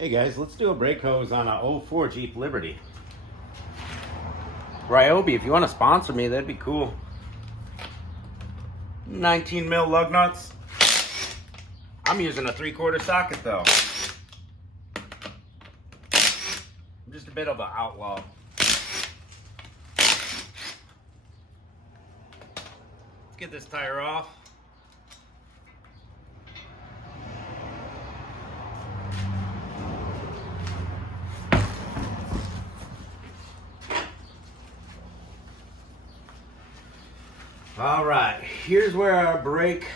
Hey guys, let's do a brake hose on a '04 Jeep Liberty. Ryobi, if you want to sponsor me, that'd be cool. 19 mil lug nuts. I'm using a 3/4 socket though. I'm just a bit of an outlaw. Let's get this tire off. All right, here's where our brake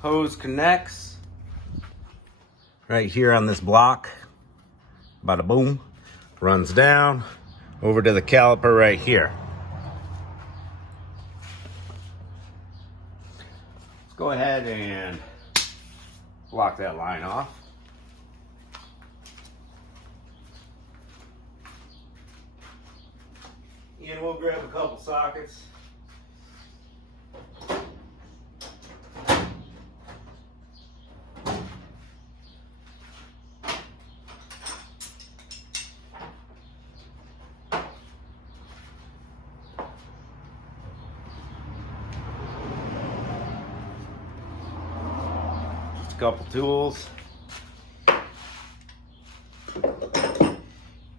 hose connects. Right here on this block. Bada boom. Runs down over to the caliper right here. Let's go ahead and block that line off. And we'll grab a couple sockets. Couple tools.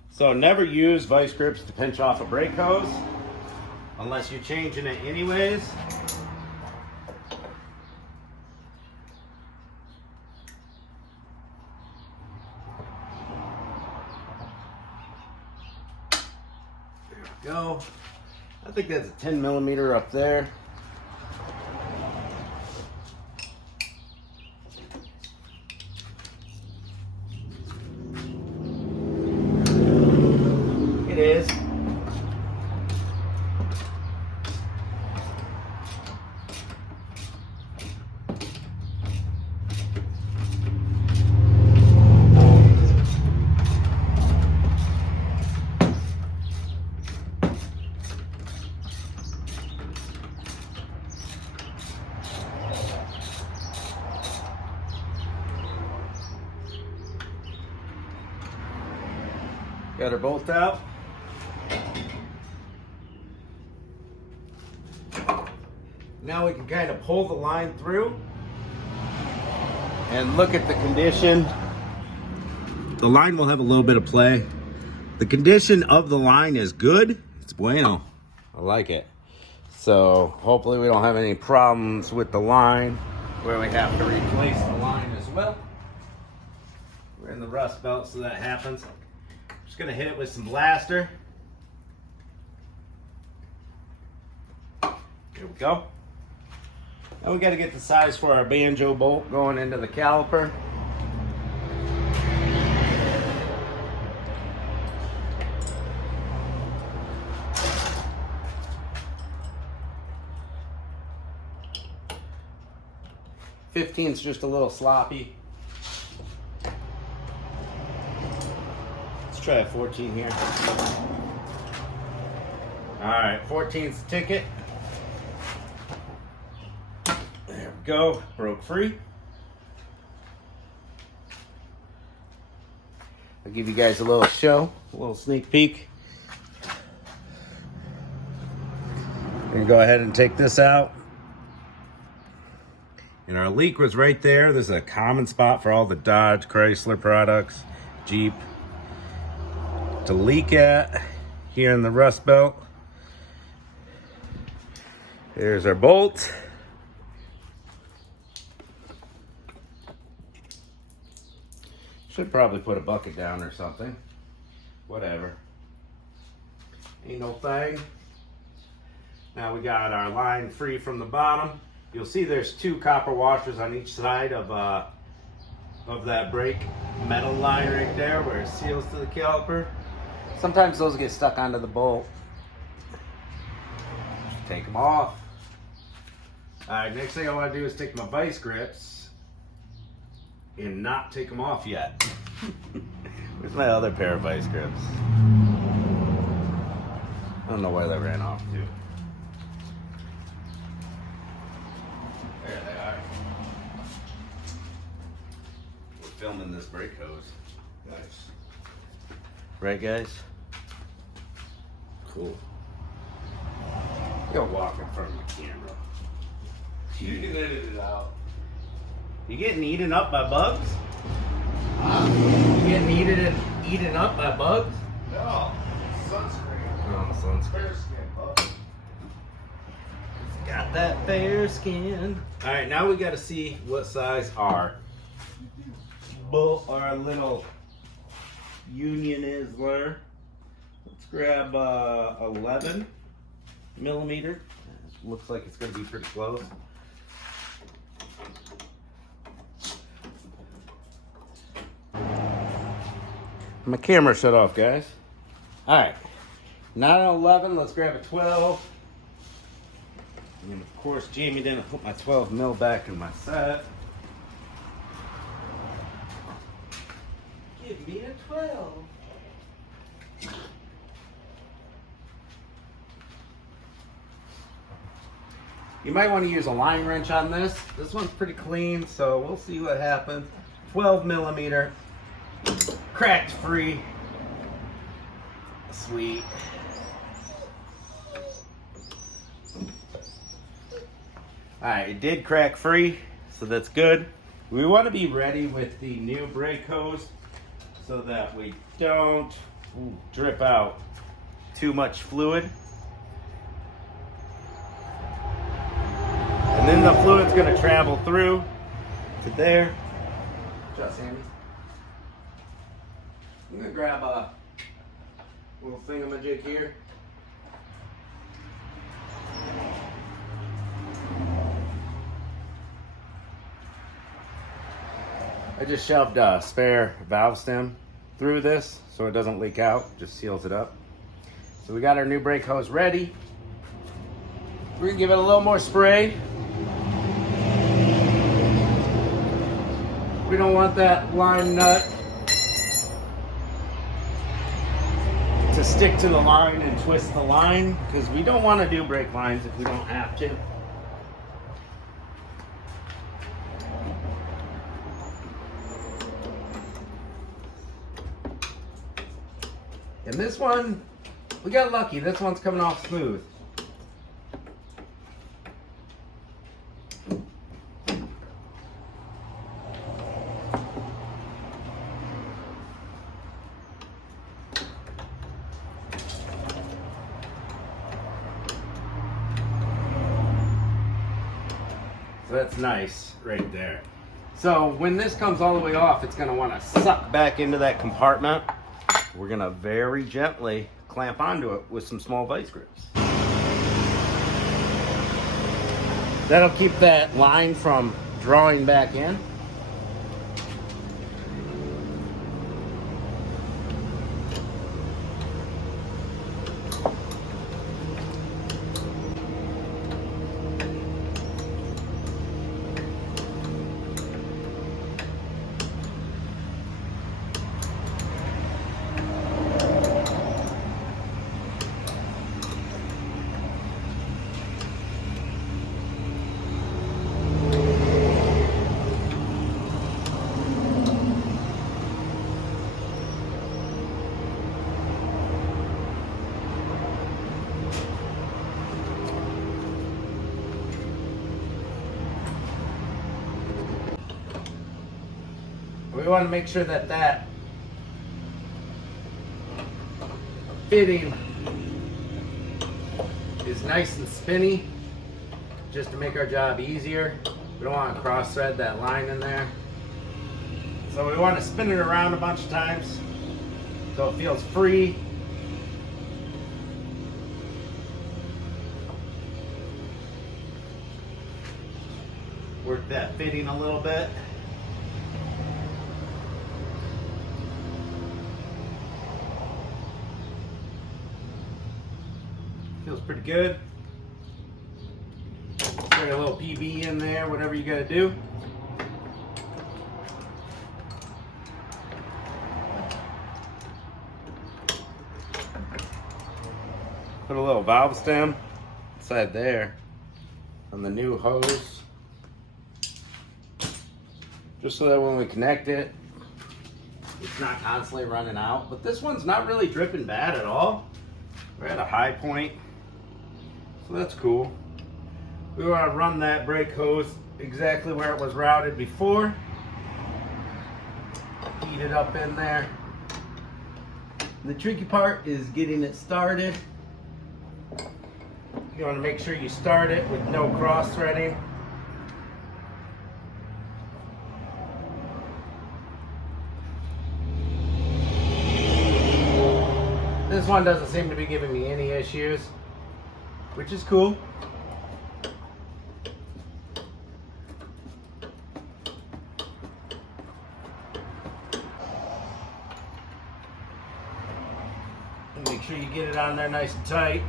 So never use vice grips to pinch off a brake hose unless you're changing it anyways. There we go. I think that's a 10 millimeter up there. It is. Got her bolt out. Now we can kind of pull the line through and look at the condition. The line will have a little bit of play. The condition of the line is good. It's bueno. I like it. So hopefully we don't have any problems with the line where we have to replace the line as well. We're in the rust belt, so that happens. Just gonna hit it with some blaster. Here we go. Now we got to get the size for our banjo bolt going into the caliper. Fifteen's just a little sloppy. Let's try a 14 here. All right, 14's the ticket. There we go, broke free. I'll give you guys a little show, a little sneak peek. We're gonna go ahead and take this out. And our leak was right there. This is a common spot for all the Dodge, Chrysler products, Jeep to leak at here in the rust belt. There's our bolt. Should probably put a bucket down or something. Whatever. Ain't no thing. Now we got our line free from the bottom. You'll see there's two copper washers on each side of that brake metal line right there where it seals to the caliper. Sometimes those get stuck onto the bolt. Just take them off. All right, next thing I want to do is take my vice grips and not take them off yet. Where's my other pair of vice grips? I don't know where they ran off to. There they are. We're filming this brake hose. Nice. Right, guys? Cool. You're walking from the camera. You can edit it out. You getting eaten up by bugs? Huh? You getting eaten up by bugs? No. Sunscreen. Oh, sunscreen. Fair skin, bud. Got that fair skin. All right, now we got to see what size our our little Union is there. Let's grab 11 millimeter. Looks like it's going to be pretty close. My camera shut off, guys. All right, not an 11. Let's grab a 12. And of course, Jamie didn't put my 12 mil back in my set. Give me a 12. You might want to use a line wrench on this. This one's pretty clean, so we'll see what happens. 12 millimeter, cracked free. Sweet. Alright, it did crack free, so that's good. We want to be ready with the new brake hose so that we don't drip out too much fluid. And then the fluid's going to travel through to there. Just Sammy. I'm going to grab a little thingamajig here. I just shoved a spare valve stem through this so it doesn't leak out, just seals it up. So we got our new brake hose ready. We're gonna give it a little more spray. We don't want that line nut to stick to the line and twist the line, because we don't want to do brake lines if we don't have to. And this one, we got lucky. This one's coming off smooth. So that's nice right there. So when this comes all the way off, it's going to want to suck back into that compartment. We're going to very gently clamp onto it with some small vice grips. That'll keep that line from drawing back in. We want to make sure that that fitting is nice and spinny, just to make our job easier. We don't want to cross thread that line in there. So we want to spin it around a bunch of times so it feels free. Work that fitting a little bit. Feels pretty good. Put a little PB in there, whatever you gotta do. Put a little valve stem inside there on the new hose. Just so that when we connect it, it's not constantly running out. But this one's not really dripping bad at all. We're at a high point, so that's cool. We want to run that brake hose exactly where it was routed before. Heat it up in there. The tricky part is getting it started. You want to make sure you start it with no cross threading. This one doesn't seem to be giving me any issues, which is cool. And make sure you get it on there nice and tight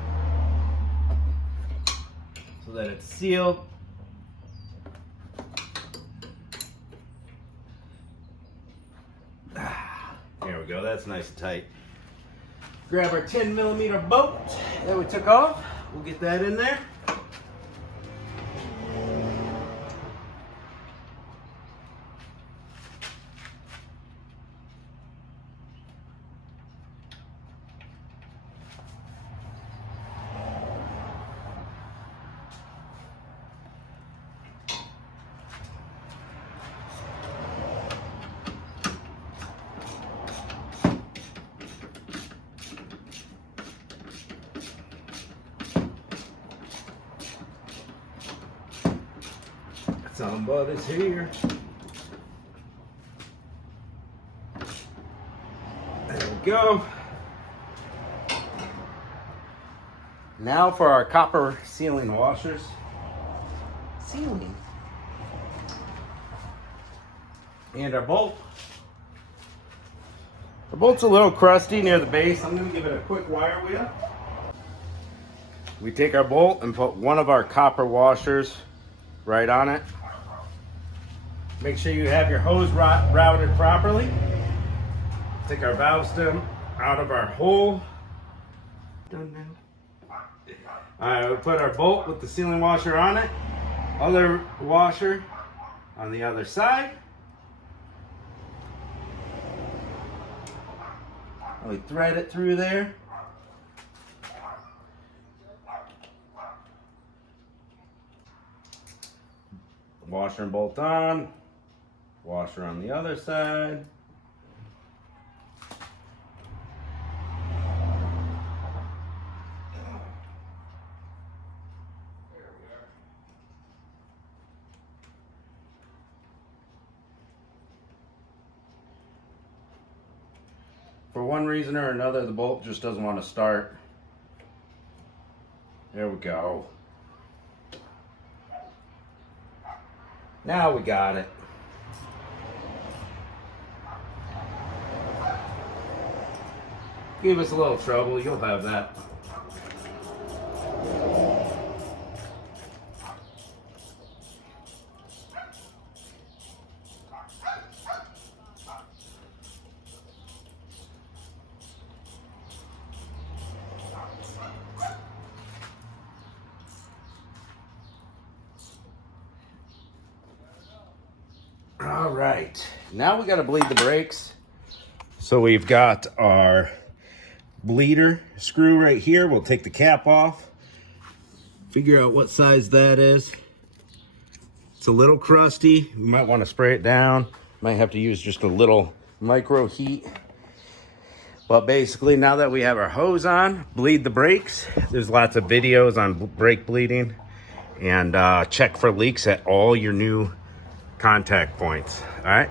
so that it's sealed. There we go, that's nice and tight. Grab our 10mm bolt that we took off. We'll get that in there. Somebody's here. There we go. Now for our copper sealing washers. Sealing. And our bolt. The bolt's a little crusty near the base. I'm going to give it a quick wire wheel. We take our bolt and put one of our copper washers right on it. Make sure you have your hose routed properly. Take our valve stem out of our hole. Done now. Alright, we'll put our bolt with the sealing washer on it. Other washer on the other side. We thread it through there. Washer and bolt on. Washer on the other side. For one reason or another, the bolt just doesn't want to start. There we go. Now we got it. Give us a little trouble, you'll have that. All right, now we got to bleed the brakes. So we've got our bleeder screw right here. We'll take the cap off, figure out what size that is. It's a little crusty. You might want to spray it down. Might have to use just a little micro heat. But basically, now that we have our hose on, bleed the brakes. There's lots of videos on brake bleeding, and check for leaks at all your new contact points. All right,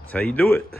that's how you do it.